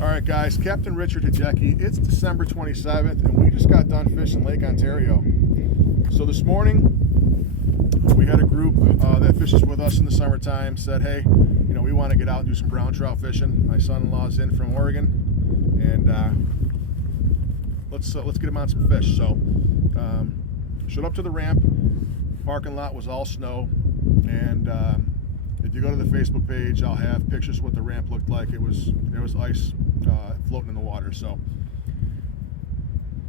All right, guys, Captain Richard Hideki. It's December 27th, and we just got done fishing Lake Ontario. So this morning, we had a group that fishes with us in the summertime said, hey, we want to get out and do some brown trout fishing. My son-in-law's in from Oregon, and let's get him on some fish. So showed up to the ramp. Parking lot was all snow, and if you go to the Facebook page, I'll have pictures of what the ramp looked like. There was ice floating in the water. So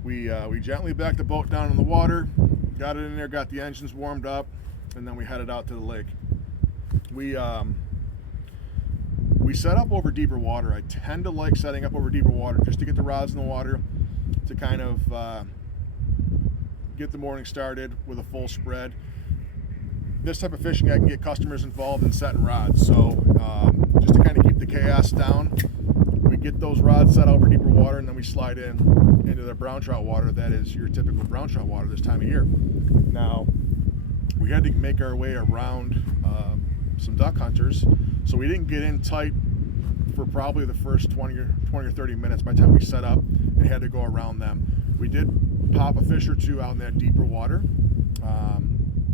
we gently backed the boat down in the water, got it in there, got the engines warmed up, and then we headed out to the lake. We set up over deeper water. I tend to like setting up over deeper water just to get the rods in the water, to kind of get the morning started with a full spread. This type of fishing, I can get customers involved in setting rods. So just to kind of keep the chaos down, we get those rods set over deeper water, and then we slide into the brown trout water. That is your typical brown trout water this time of year. Now, we had to make our way around some duck hunters, so we didn't get in tight for probably the first 20 or 30 minutes by the time we set up and had to go around them. We did pop a fish or two out in that deeper water,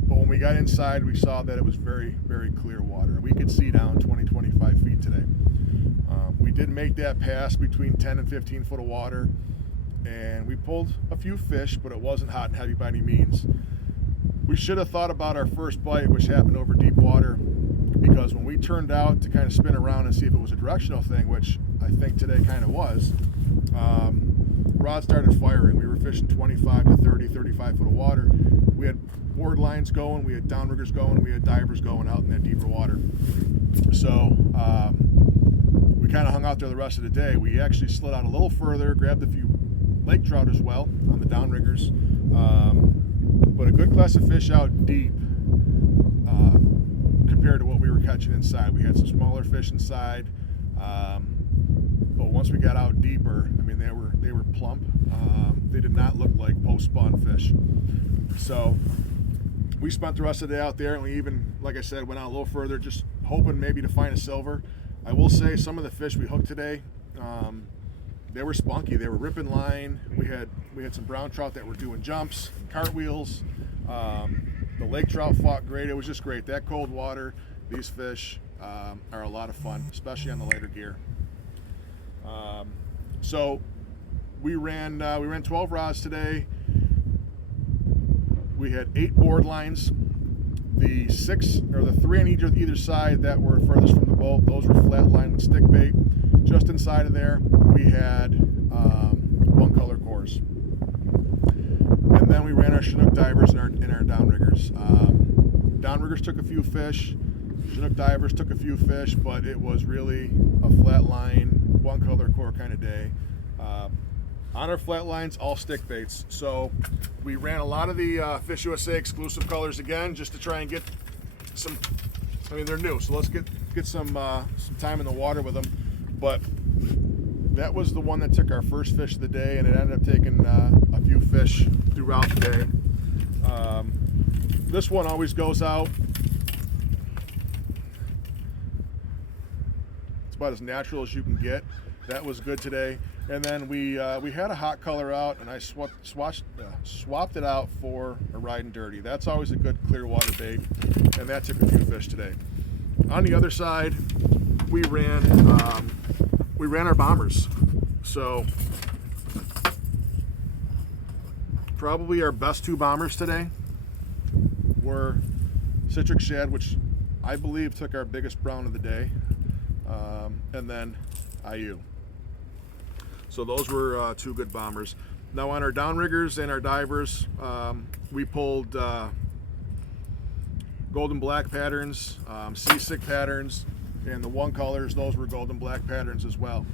but when we got inside, we saw that it was very, very clear water. We could see down 20-25 feet today. We did make that pass between 10 and 15 foot of water, and we pulled a few fish, but it wasn't hot and heavy by any means. We should have thought about our first bite, which happened over deep water, because when we turned out to kind of spin around and see if it was a directional thing, which I think today kind of was, rod started firing. We were fishing 25 to 30, 35 foot of water. We had board lines going, we had downriggers going, we had divers going out in that deeper water. So we kind of hung out there the rest of the day. We actually slid out a little further, grabbed a few lake trout as well on the downriggers. But a good class of fish out deep compared to what we were catching inside. We had some smaller fish inside, but once we got out deeper, I mean, they were plump. They did not look like post-spawn fish. So we spent the rest of the day out there, and we even, like I said, went out a little further, just hoping maybe to find a silver. I will say some of the fish we hooked today, they were spunky. They were ripping line. We had some brown trout that were doing jumps and cartwheels. The lake trout fought great. It was just great. That cold water, these fish are a lot of fun, especially on the lighter gear. So we ran 12 rods today. We had 8 board lines. The 3 on either side that were furthest from the boat, those were flat line with stick bait. Just inside of there, we had one color cores. And then we ran our Chinook divers and our downriggers. Downriggers took a few fish, Chinook divers took a few fish, but it was really a flat line, one color core kind of day. On our flat lines, all stick baits. So we ran a lot of the FishUSA exclusive colors again, just to try and get some. I mean, they're new, so let's get some time in the water with them. But that was the one that took our first fish of the day, and it ended up taking a few fish throughout the day. This one always goes out. It's about as natural as you can get. That was good today. And then we had a hot color out, and I swapped it out for a Riding Dirty. That's always a good clear water bait, and that took a few fish today. On the other side, we ran our bombers. So probably our best 2 bombers today were Citric Shad, which I believe took our biggest brown of the day, and then IU. So those were 2 good bombers. Now on our downriggers and our divers, we pulled golden black patterns, seasick patterns, and the one colors, those were golden black patterns as well.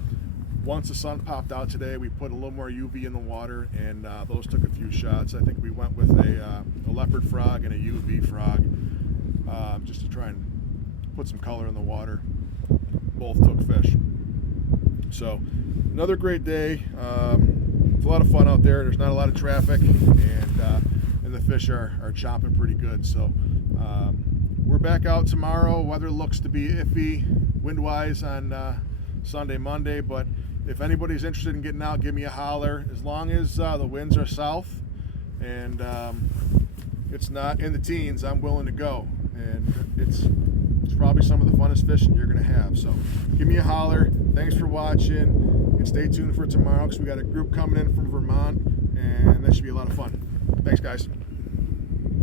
Once the sun popped out today, we put a little more UV in the water, and those took a few shots. I think we went with a leopard frog and a UV frog, just to try and put some color in the water. Both took fish. So another great day. It's a lot of fun out there. There's not a lot of traffic, and the fish are chomping pretty good. So we're back out tomorrow. Weather looks to be iffy wind-wise on Sunday, Monday, but if anybody's interested in getting out, give me a holler. As long as the winds are south and it's not in the teens, I'm willing to go. And it's probably some of the funnest fishing you're going to have. So give me a holler. Thanks for watching, and stay tuned for tomorrow because we got a group coming in from Vermont, and that should be a lot of fun. Thanks, guys.